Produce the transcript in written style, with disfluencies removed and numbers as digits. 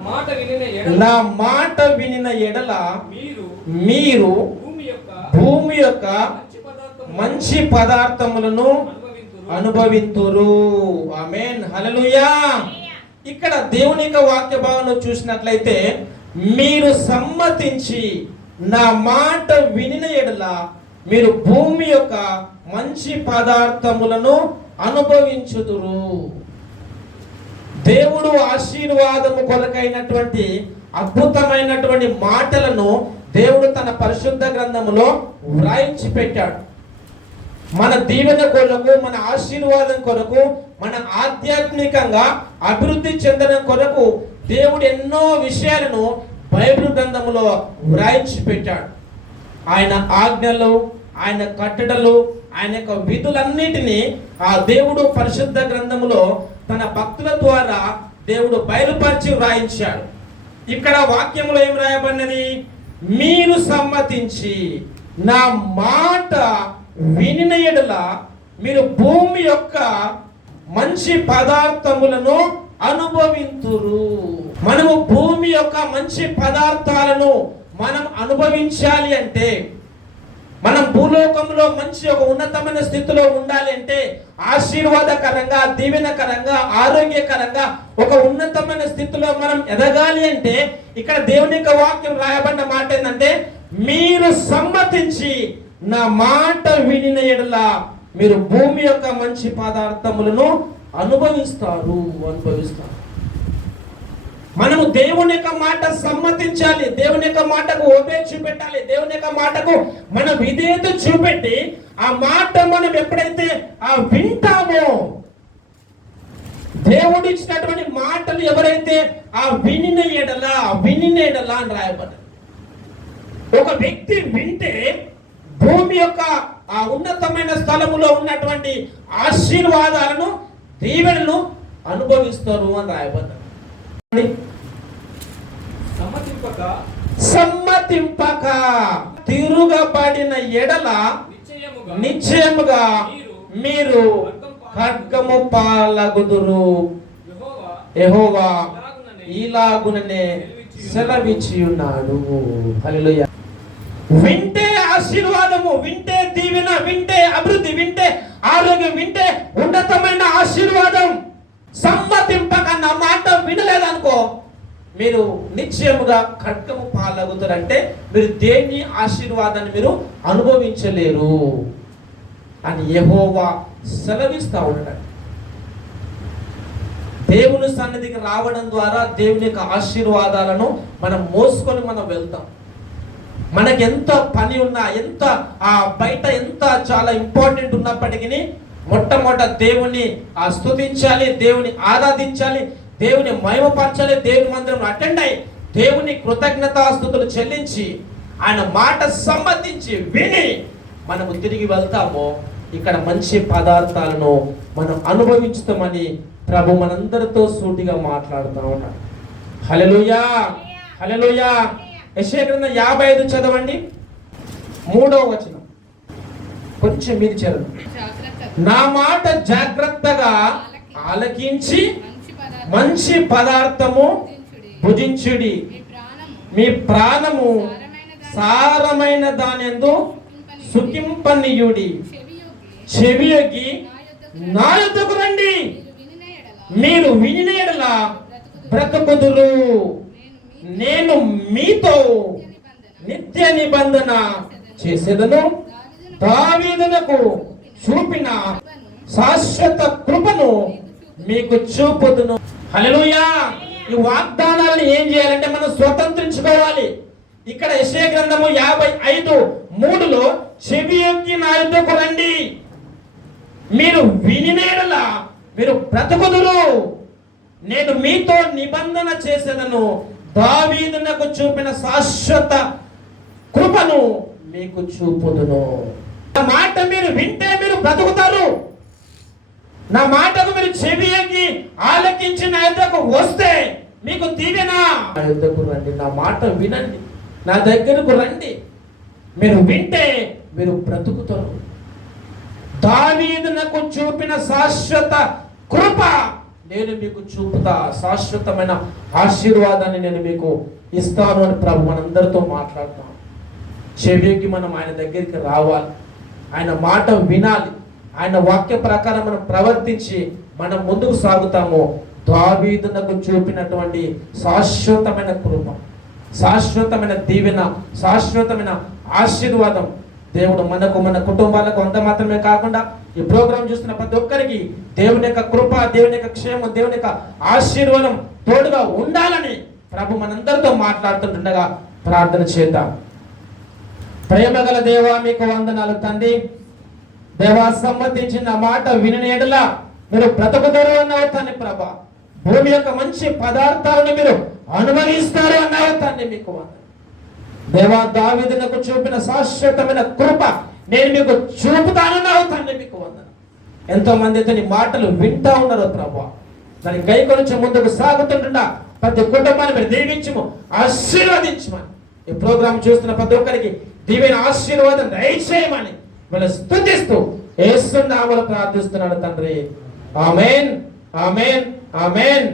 నా మాట వినిన ఎడల మీరు భూమి యొక్క మంచి పదార్థములను అనుభవింతురు. ఆమేన్, హల్లెలూయా. ఇక్కడ దేవుని యొక్క వాక్య భావన చూసినట్లయితే, మీరు సమ్మతించి నా మాట వినిన ఎడల మీరు భూమి యొక్క మంచి పదార్థములను అనుభవించుదురు. దేవుడు ఆశీర్వాదము కొరకైనటువంటి అద్భుతమైనటువంటి మాటలను దేవుడు తన పరిశుద్ధ గ్రంథములో వ్రాయించి పెట్టాడు. మన దీవెన కొరకు, మన ఆశీర్వాదం కొరకు, మన ఆధ్యాత్మికంగా అభివృద్ధి చెందడం కొరకు దేవుడు ఎన్నో విషయాలను బైబిల్ గ్రంథములో వ్రాయించి పెట్టాడు. ఆయన ఆజ్ఞలు, ఆయన కట్టడలు, ఆయన యొక్క విధులన్నిటినీ ఆ దేవుడు పరిశుద్ధ గ్రంథములో తన భక్తుల ద్వారా దేవుడు బయలుపరిచి వ్రాయించాడు. ఇక్కడ వాక్యంలో ఏం రాయబడినది? మీరు సమ్మతించి నా మాట వినిన ఎడల మీరు భూమి యొక్క మంచి పదార్థములను అనుభవింతురు. మనము భూమి యొక్క మంచి పదార్థాలను మనం అనుభవించాలి అంటే, మనం భూలోకంలో మంచి ఒక ఉన్నతమైన స్థితిలో ఉండాలి అంటే, ఆశీర్వాదకరంగా, దీవెనకరంగా, ఆరోగ్యకరంగా ఒక ఉన్నతమైన స్థితిలో మనం ఎదగాలి అంటే, ఇక్కడ దేవుని యొక్క వాక్యం రాయబడిన మాట ఏంటంటే, మీరు సమ్మతించి నా మాట వినిన ఎడల మీరు భూమి యొక్క మంచి పదార్థములను అనుభవిస్తారు. మనము దేవుని యొక్క మాట సమ్మతించాలి, దేవుని యొక్క మాటకు ఓబే చూపెట్టాలి, దేవుని యొక్క మాటకు మన విధేయత చూపెట్టి ఆ మాట మనం ఎప్పుడైతే వింటామో, దేవుడు ఇచ్చినటువంటి మాటలు ఎవరైతే వినిన ఎడల అని రాయబడ్డారు. ఒక వ్యక్తి వింటే భూమి యొక్క ఆ ఉన్నతమైన స్థలములో ఉన్నటువంటి ఆశీర్వాదాలను, దీవెనలను అనుభవిస్తారు అని రాయబడ్డారు. సమ్మతింపక తిరుగబడిన ఎడల నిశ్చయముగా మీరు ఖడ్గము పాలగుదురు. యెహోవా ఇలాగుననే సెలవిచ్చి ఉన్నాడు. హల్లెలూయా. వింటే ఆశీర్వాదము, వింటే దీవెన, వింటే అభివృద్ధి, వింటే ఆరోగ్యం, వింటే ఉన్నతమైన ఆశీర్వాదం. సమ్మతింపక నా మాట వినలేదనుకో, మీరు నిశ్చయముగా ఖడ్గము పాలగుతారంటే మీరు దేని ఆశీర్వాదాన్ని మీరు అనుభవించలేరు అని యెహోవా సెలవిస్తా ఉన్నాడు. దేవుని సన్నిధికి రావడం ద్వారా దేవుని యొక్క ఆశీర్వాదాలను మనం మోసుకొని మనం వెళ్తాం. మనకి ఎంత పని ఉన్నా, ఎంత బయట ఎంత చాలా ఇంపార్టెంట్ ఉన్నప్పటికీ మొట్టమొదట దేవుని స్తుతించాలి, దేవుని ఆరాధించాలి, దేవుని మహిమపరచాలి, దేవుని మందిరం అటెండ్ అయ్యి దేవుని కృతజ్ఞతాస్తుతులు చెల్లించి ఆయన మాట సమ్మతించి విని మనము తిరిగి వెళ్తామో ఇక్కడ మంచి పదార్థాలను మనం అనుభవించుతామని ప్రభు మనందరితో సూటిగా మాట్లాడుతూ ఉన్నాడు. హల్లెలూయా, హల్లెలూయా. యెషయా గ్రంథం 55 చదవండి, 3వ వచనం. కొంచెం మీరు చదవండి. నా మాట జాగ్రత్తగా ఆలకించి మంచి పదార్థము భుజించుడి, మీ ప్రాణము సారమైన దానియందు సుఖింపనీయుడి. చెవియొగ్గి నా యొద్దకు రండి, మీరు వినిన ఎడల బ్రతుకుదురు. నేను మీతో నిత్య నిబంధన చేసేదను, దావీదునకు చూపిన శాశ్వత కృపను మీకు చూపుదును. హల్లెలూయా. ఈ వాగ్దానాలను ఏం చేయాలంటే మనం స్వతంత్రించుకోవాలి. ఇక్కడ యెషయా గ్రంథము 55:3లో చెవియొగ్గి నా యొద్దకు రండి, మీరు వినిన ఎడల మీరు బ్రతుకుదురు, నేను మీతో నిబంధన చేసేదను, దావీదునకు చూపిన శాశ్వత కృపను మీకు చూపుదును. నా మాట మీరు వింటే మీరు బ్రతుకుతారు. నా మాటకు మీరు చెవియొగ్గి ఆలకించి నా యొద్దకు వస్తే మీకు దీవెన. నా యొద్దకు రండి, నా మాట వినండి, నా దగ్గరకు రండి, మీరు వింటే మీరు బ్రతుకుతారు. దావీదునకు చూపిన శాశ్వత కృప నేను మీకు చూపుతా, శాశ్వతమైన ఆశీర్వాదాన్ని నేను మీకు ఇస్తాను అని ప్రభు మనందరితో మాట్లాడుతున్నాం. చెవికి మనం ఆయన దగ్గరికి రావాలి, ఆయన మాట వినాలి, ఆయన వాక్య ప్రకారం మనం ప్రవర్తించి మనం ముందుకు సాగుతాము. దావీదునకు చూపినటువంటి శాశ్వతమైన కృప, శాశ్వతమైన దీవెన, శాశ్వతమైన ఆశీర్వాదం దేవుడు మనకు, మన కుటుంబాలకు అంత మాత్రమే కాకుండా ఈ ప్రోగ్రాం చూస్తున్న ప్రతి ఒక్కరికి దేవుని యొక్క కృప, దేవుని యొక్క క్షేమం, దేవుని యొక్క ఆశీర్వాదం తోడుగా ఉండాలని ప్రభు మనందరితో మాట్లాడుతుండగా ప్రార్థన చేద్దాం. ప్రేమగల దేవా, మీకు వందనాలు తండ్రి. దేవా, సమ్మతించిన మాట విని ఎడలా మీరు బ్రతుకుతారు అన్నావు తండ్రి. ప్రభా, భూమి యొక్క మంచి పదార్థాలను మీరు అనుభవిస్తారు అన్నావు తండ్రి. మీకు వందనాలు దేవా. దావీదునకు చూపిన శాశ్వతమైన కృప నేను మీకు చూపుతానన్నావు తండ్రి. మీకు వందనాలు. ఎంతో మంది నీ మాటలు వింటా ఉన్నారు ప్రభా. దాని కైకొలిచి ముందుకు సాగుతుంటా ప్రతి కుటుంబాన్ని మీరు దీవించము, ఆశీర్వదించమని, ఈ ప్రోగ్రాం చూస్తున్న ప్రతి ఒక్కరికి దీవెన ఆశీర్వాదం దయచేయమని వీళ్ళు స్తుతిస్తూ యేసు నామములో ప్రార్థిస్తున్నాను తండ్రి. ఆమేన్, ఆమేన్, ఆమేన్.